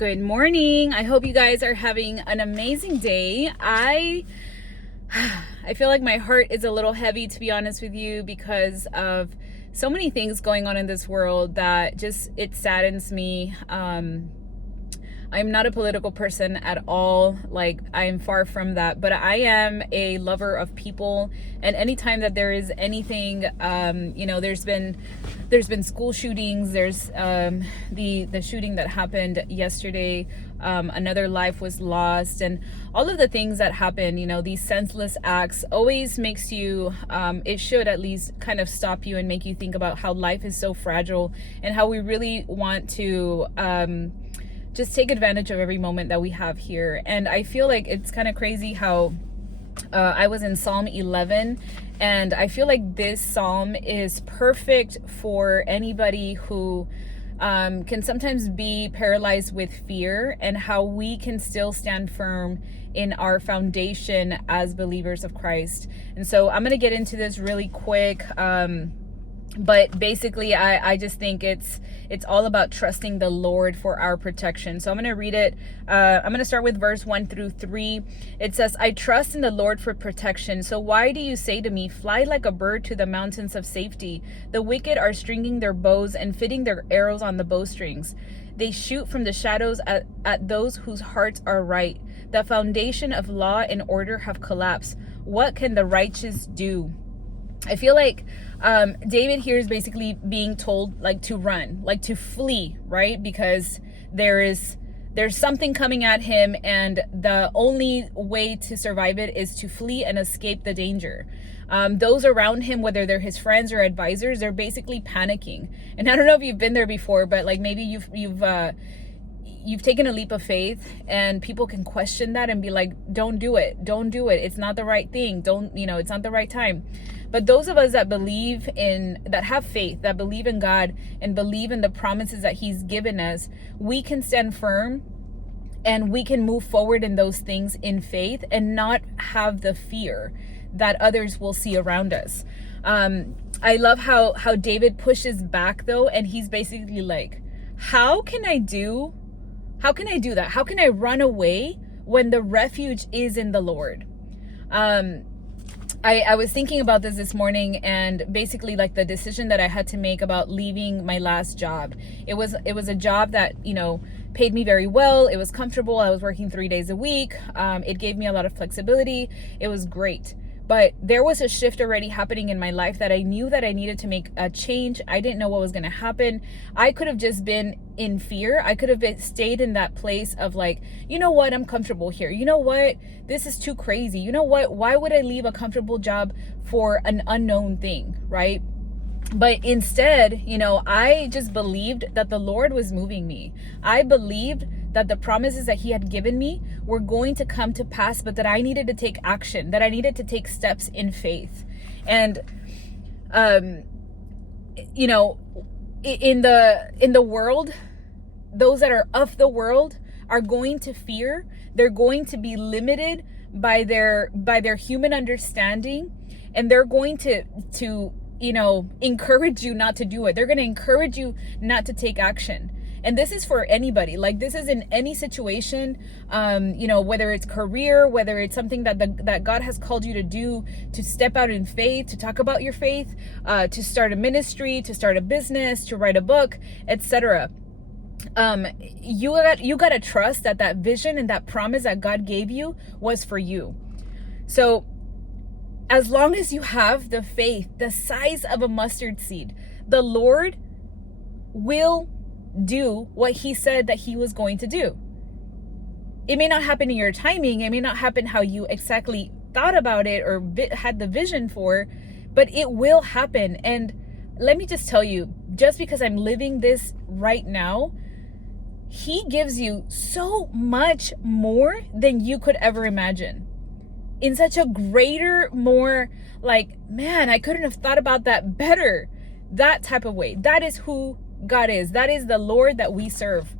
Good morning. I hope you guys are having an amazing day. I feel like my heart is a little heavy, to be honest with you, because of so many things going on in this world that just, it saddens me. I'm not a political person at all. Like, I am far from that, but I am a lover of people. And anytime that there is anything, there's been school shootings. There's the shooting that happened yesterday. Another life was lost, and all of the things that happen, these senseless acts always makes you, it should at least kind of stop you and make you think about how life is so fragile and how we really want to, just take advantage of every moment that we have here. And I feel like it's kind of crazy how I was in Psalm 11, and I feel like this psalm is perfect for anybody who can sometimes be paralyzed with fear, and how we can still stand firm in our foundation as believers of Christ. And so I'm going to get into this really quick. But basically, I just think it's all about trusting the Lord for our protection. So I'm going to read it. I'm going to start with verse 1-3. It says, I trust in the Lord for protection. So why do you say to me, fly like a bird to the mountains of safety? The wicked are stringing their bows and fitting their arrows on the bowstrings. They shoot from the shadows at those whose hearts are right. The foundation of law and order have collapsed. What can the righteous do? I feel like David here is basically being told like to run, like to flee, right? Because there's something coming at him, and the only way to survive it is to flee and escape the danger. Those around him, whether they're his friends or advisors, they're basically panicking. And I don't know if you've been there before, but like maybe you've taken a leap of faith, and people can question that and be like, don't do it. It's not the right thing. It's not the right time. But those of us that that have faith, that believe in God and believe in the promises that he's given us, we can stand firm and we can move forward in those things in faith and not have the fear that others will see around us. I love how David pushes back though, and he's basically like, how can I do that? How can I run away when the refuge is in the Lord? I was thinking about this morning, and basically like the decision that I had to make about leaving my last job. It was a job that, paid me very well. It was comfortable. I was working 3 days a week. It gave me a lot of flexibility. It was great. But there was a shift already happening in my life that I knew that I needed to make a change. I didn't know what was going to happen. I could have just been in fear. I could have stayed in that place of like, you know what, I'm comfortable here. You know what, this is too crazy. You know what, why would I leave a comfortable job for an unknown thing, right? But instead, I just believed that the Lord was moving me. I believed that the promises that he had given me were going to come to pass, but that I needed to take action, that I needed to take steps in faith. And, in the world, those that are of the world are going to fear. They're going to be limited by their human understanding, and they're going to encourage you not to do it. They're going to encourage you not to take action. And this is for anybody. Like, this is in any situation, whether it's career, whether it's something that God has called you to do, to step out in faith, to talk about your faith, to start a ministry, to start a business, to write a book, etc. You got to trust that vision and that promise that God gave you was for you. So as long as you have the faith, the size of a mustard seed, the Lord will do what he said that he was going to do. It may not happen in your timing. It may not happen how you exactly thought about it or had the vision for, but it will happen. And let me just tell you, just because I'm living this right now, he gives you so much more than you could ever imagine. In such a greater, more like, man, I couldn't have thought about that better. That type of way. That is who God is. That is the Lord that we serve.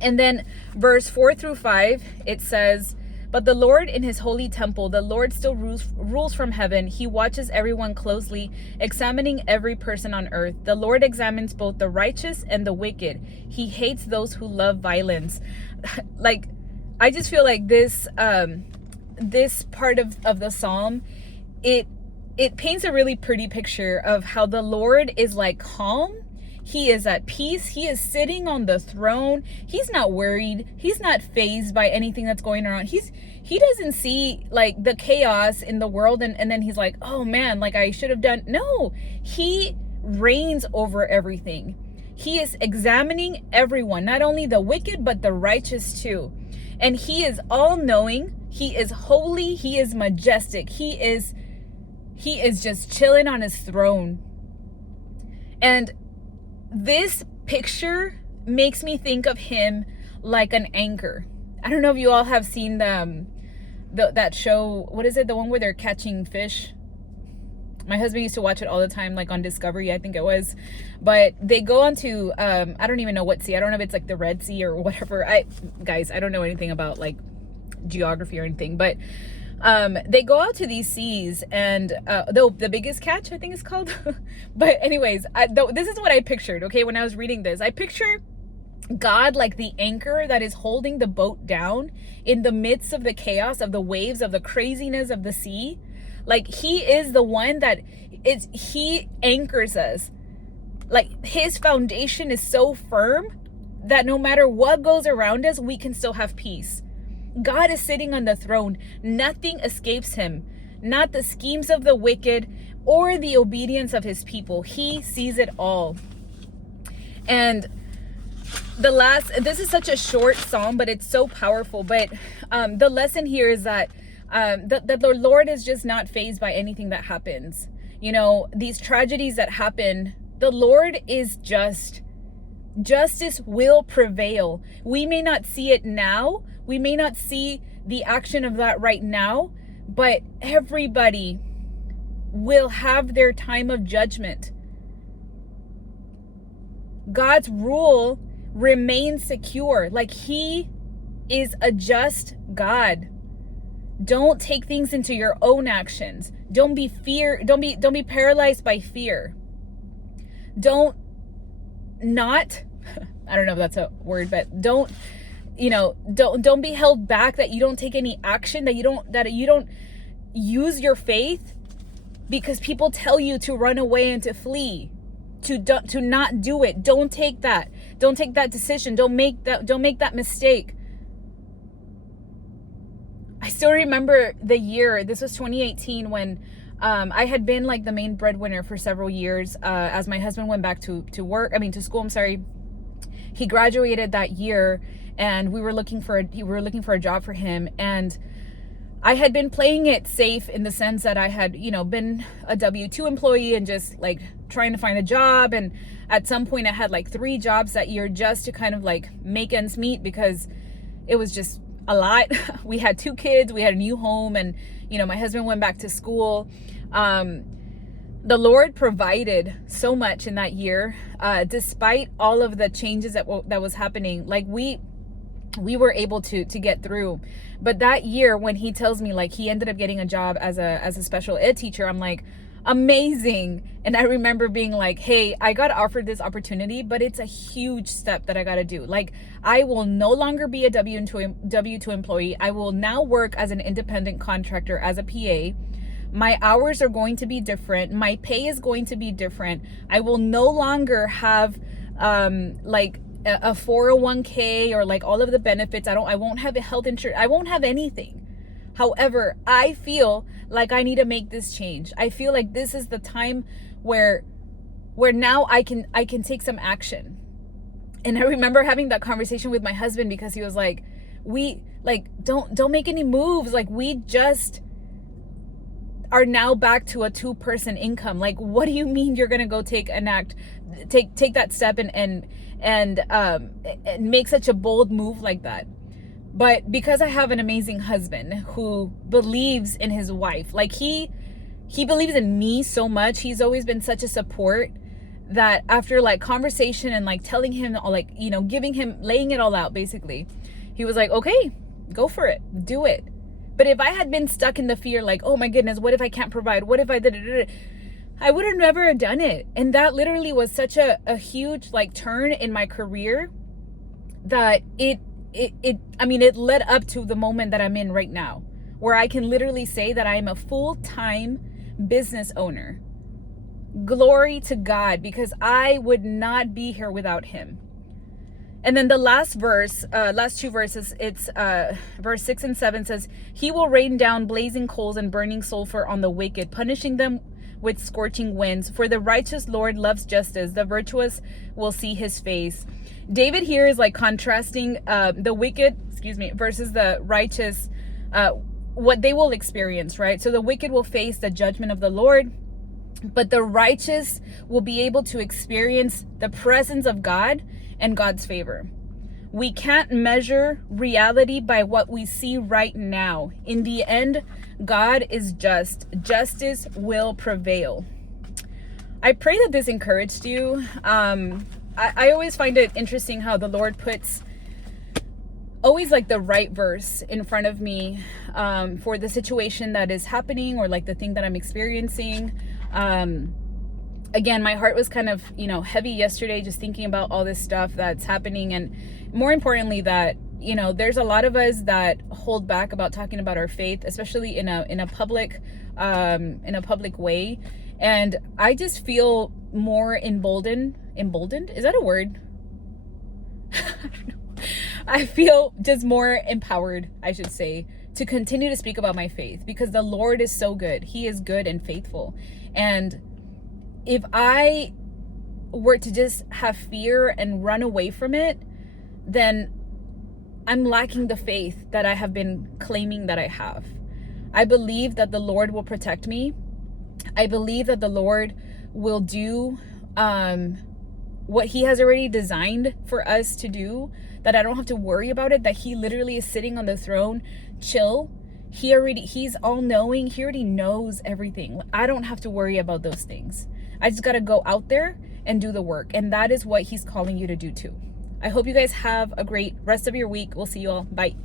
And then verse 4-5, it says, But the Lord in his holy temple, the Lord still rules from heaven. He watches everyone closely, examining every person on earth. The Lord examines both the righteous and the wicked. He hates those who love violence. Like, I just feel like this this part of the psalm, it paints a really pretty picture of how the Lord is like calm. He is at peace. He is sitting on the throne. He's not worried. He's not fazed by anything that's going on. He doesn't see like the chaos in the world and then he's like, oh man, like I should have done. No, he reigns over everything. He is examining everyone, not only the wicked, but the righteous too. And he is all knowing. He is holy. He is majestic. He is just chilling on his throne. And this picture makes me think of him like an anchor. I don't know if you all have seen that show. What is it? The one where they're catching fish. My husband used to watch it all the time, like on Discovery, I think it was. But they go onto, I don't even know what sea. I don't know if it's like the Red Sea or whatever. Guys, I don't know anything about like geography or anything. But they go out to these seas and the biggest catch, I think it's called. But anyways, this is what I pictured, okay, when I was reading this. I picture God like the anchor that is holding the boat down in the midst of the chaos, of the waves, of the craziness of the sea. Like he is the one that he anchors us. Like his foundation is so firm that no matter what goes around us, we can still have peace. God is sitting on the throne. Nothing escapes him. Not the schemes of the wicked or the obedience of his people. He sees it all. And this is such a short psalm, but it's so powerful. But the lesson here is that the Lord is just not fazed by anything that happens. You know, these tragedies that happen, the Lord is just. Justice will prevail. We may not see it now. We may not see the action of that right now, but everybody will have their time of judgment. God's rule remains secure. Like he is a just God. Don't take things into your own actions. Don't be paralyzed by fear. Don't I don't know if that's a word, but don't be held back, that you don't take any action, that you don't use your faith because people tell you to run away and to flee, to not do it. Don't take that decision. Don't make that mistake. I still remember the year, this was 2018, when I had been like the main breadwinner for several years as my husband went back to school. I'm sorry. He graduated that year and we were looking for a job for him. And I had been playing it safe in the sense that I had, been a W-2 employee and just like trying to find a job. And at some point I had like 3 jobs that year just to kind of like make ends meet because it was just a lot. We had 2 kids, we had a new home, and my husband went back to school. The Lord provided so much in that year, despite all of the changes that was happening. Like we were able to get through. But that year, when he tells me like he ended up getting a job as a special ed teacher, I'm like, amazing. And I remember being like, hey, I got offered this opportunity, but it's a huge step that I got to do. Like, I will no longer be a W-2 employee. I will now work as an independent contractor, as a PA. My hours are going to be different. My pay is going to be different. I will no longer have like a 401k or like all of the benefits. I won't have a health insurance. I won't have anything. However, I feel like I need to make this change. I feel like this is the time where now I can take some action. And I remember having that conversation with my husband because he was like, don't make any moves. Like, we just are now back to a 2-person income. Like, what do you mean you're gonna go take that step and make such a bold move like that? But because I have an amazing husband who believes in his wife, like he believes in me so much. He's always been such a support that after like conversation and like telling him, like, laying it all out, basically, he was like, okay, go for it, do it. But if I had been stuck in the fear, like, oh my goodness, what if I can't provide? What if I did? I would have never done it. And that literally was such a huge like turn in my career that it led up to the moment that I'm in right now, where I can literally say that I am a full-time business owner. Glory to God, because I would not be here without him. And then the last verse, last two verses, it's verse 6 and 7 says, he will rain down blazing coals and burning sulfur on the wicked, punishing them with scorching winds. For the righteous Lord loves justice. The virtuous will see his face. David here is like contrasting the wicked, versus the righteous, what they will experience, right? So the wicked will face the judgment of the Lord, but the righteous will be able to experience the presence of God and God's favor. We can't measure reality by what we see right now. In the end, God is just. Justice will prevail. I pray that this encouraged you. I always find it interesting how the Lord puts always like the right verse in front of me for the situation that is happening, or like the thing that I'm experiencing. Again, my heart was kind of, heavy yesterday, just thinking about all this stuff that's happening. And more importantly, that, there's a lot of us that hold back about talking about our faith, especially in a public way. And I just feel more emboldened. Is that a word? I don't know. I feel just more empowered, I should say, to continue to speak about my faith, because the Lord is so good. He is good and faithful. And if I were to just have fear and run away from it, then I'm lacking the faith that I have been claiming that I have. I believe that the Lord will protect me. I believe that the Lord will do what he has already designed for us to do, that I don't have to worry about it, that he literally is sitting on the throne, chill. He's all knowing. He already knows everything. I don't have to worry about those things. I just got to go out there and do the work. And that is what he's calling you to do too. I hope you guys have a great rest of your week. We'll see you all. Bye.